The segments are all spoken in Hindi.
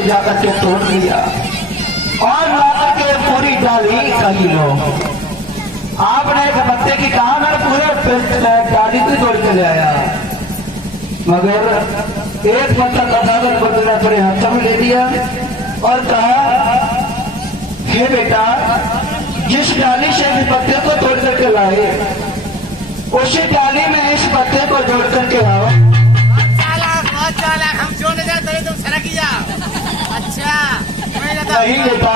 जाकर के तोड़ दिया और लाकर के पूरी डाली कही लो। आपने एक पत्ते की कहा ना पूरे डाली को तोड़ के ले आया, मगर एक पत्ता कदागर बदला अपने हाथों में ले लिया और कहा, हे बेटा, जिस डाली से इस पत्ते को तोड़ करके लाए उसी डाली में इस पत्ते को जोड़ करके आओ। हम छोड़ने जाते तुम सड़क ही जाओ। अच्छा नहीं बेटा,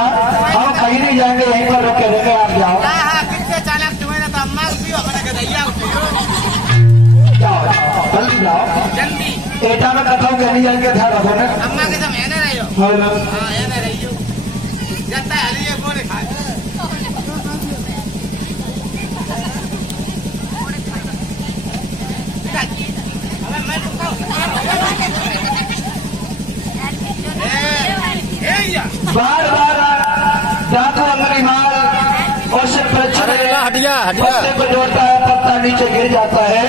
हम कहीं नहीं जाएंगे, यहीं पर रोक के रहेंगे, आप जाओ। कितने चालक तुम्हें ना तो अम्मा जाओ जल्दी जाओ जल्दी। बेटा मैं कहता हूँ नहीं जाएंगे, ध्यान रखो ना। अम्मा के समय ना रही हो। ना रही हो जाता है ये बोले खाए। बार बार डाकू अंगली मार और से पत्ते को जोड़ता है, पत्ता नीचे गिर जाता है,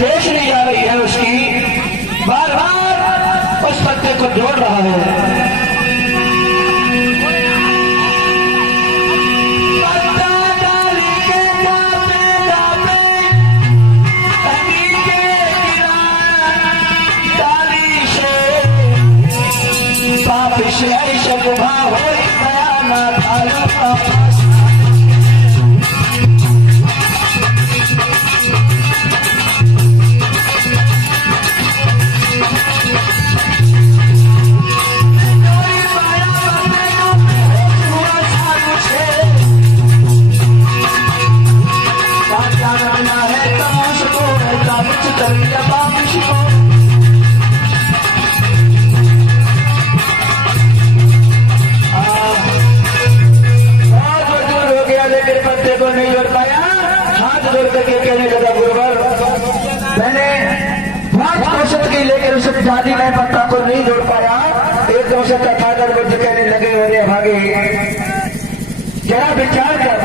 पेश नहीं जा रही है उसकी, बार बार उस पत्ते को जोड़ रहा है। लेकिन उस जाति ने पत्ता को नहीं जोड़ पाया। एक दो से तथागत बुद्ध कहने लगे, अरे भागे जरा विचार कर,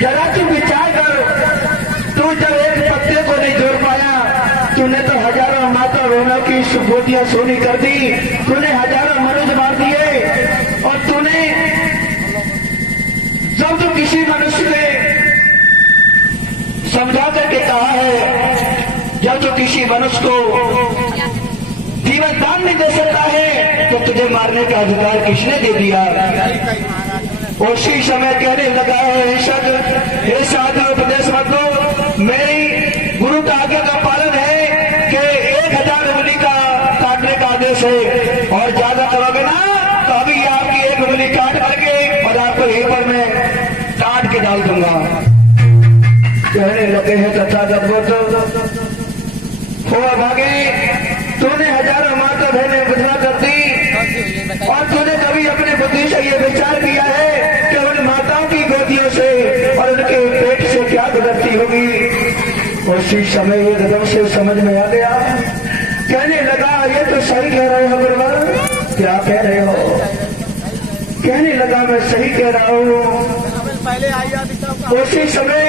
जरा तू विचार कर, तू जब एक पत्ते को नहीं जोड़ पाया, तूने तो हजारों माता बहनों की गोदियां सोनी कर दी, तूने हजारों मनुष्य मार दिए, और तूने जब तू किसी मनुष्य ने समझा करके कहा है, जब तो किसी मनुष्य को जीवन दान नहीं दे सकता है तो तुझे मारने का अधिकार किसने दे दिया। उसी समय कहने लगा है, हे साधु उपदेश मत दो, मेरी गुरु का आज्ञा का पालन है कि 1000 उंगली का काटने का आदेश है, और ज्यादा करोगे ना तो अभी आपकी एक उंगली काट करके और आपको यहीं पर मैं काट के डाल दूंगा। कहने लगे हैं तथागत बुद्ध, हो भागे, तूने हजारों माता बहनें विधवा कर दी, और तूने कभी अपने बुद्धि से ये विचार किया है कि उन माताओं की गोदियों से और उनके पेट से क्या गुजरती होगी। उसी समय एकदम से समझ में आ गया, कहने लगा, ये तो सही कह रहे हो गुरुवर। क्या कह रहे हो? कहने लगा, मैं सही कह रहा हूँ। उसी समय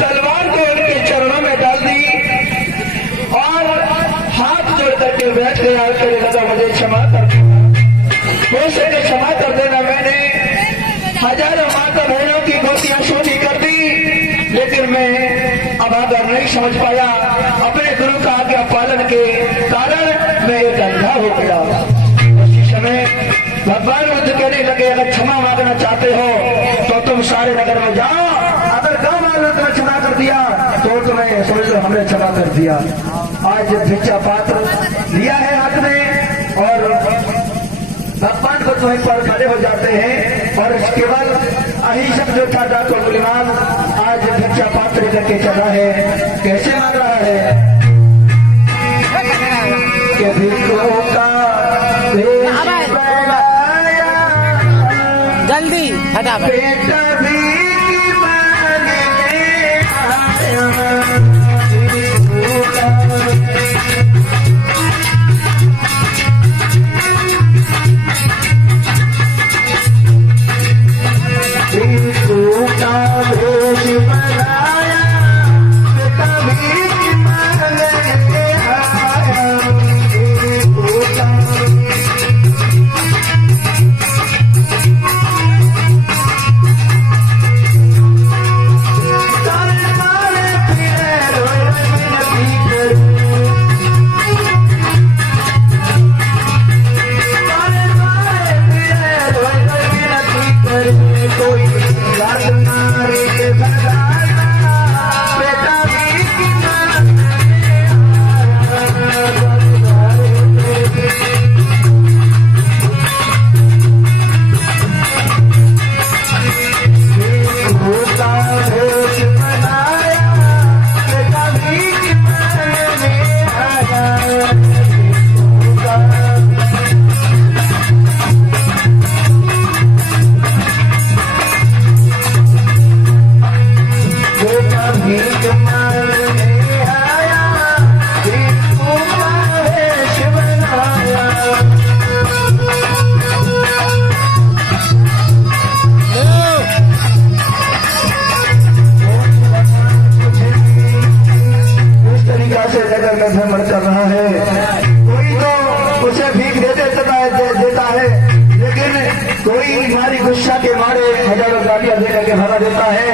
तलवार को उनके चरणों में डाल दी और हाथ जोड़ करके बैठ गया, कहने लगा, मुझे क्षमा कर देना, मुझसे क्षमा कर देना, मैंने हजारों माता बहनों की गोतियां सोनी कर दी, लेकिन मैं अब अगर नहीं समझ पाया, अपने गुरु का आज्ञा पालन के कारण मैं एक अंधा हो गया। उसी समय भगवान बुद्ध कहने लगे, अगर क्षमा मांगना चाहते हो तो तुम सारे नगर में जाओ, अगर गाँव वालों ने तुम्हें क्षमा कर दिया तो तुम्हें समझ लो हमने क्षमा कर दिया। आज भिक्षा पात्र लिया है हाथ में और भगवान को तुम्हें पर खड़े हो जाते हैं और केवल अहिंसक जो था डॉक्टर गुलीमान आज भिक्षा पात्र करके चला है। कैसे मांग रहा है कि भिक्षुओं का देश बनाया, जल्दी फटाफट। पेट भीख मांगने आया, भिक्षु का भेष बनाया, पेट भीख मांगने आया, भिक्षु का भ्रमण कर रहा है। कोई तो उसे भीख देता है लेकिन कोई हमारी गुस्सा के मारे हजारों गालियां देकर के भरा देता है।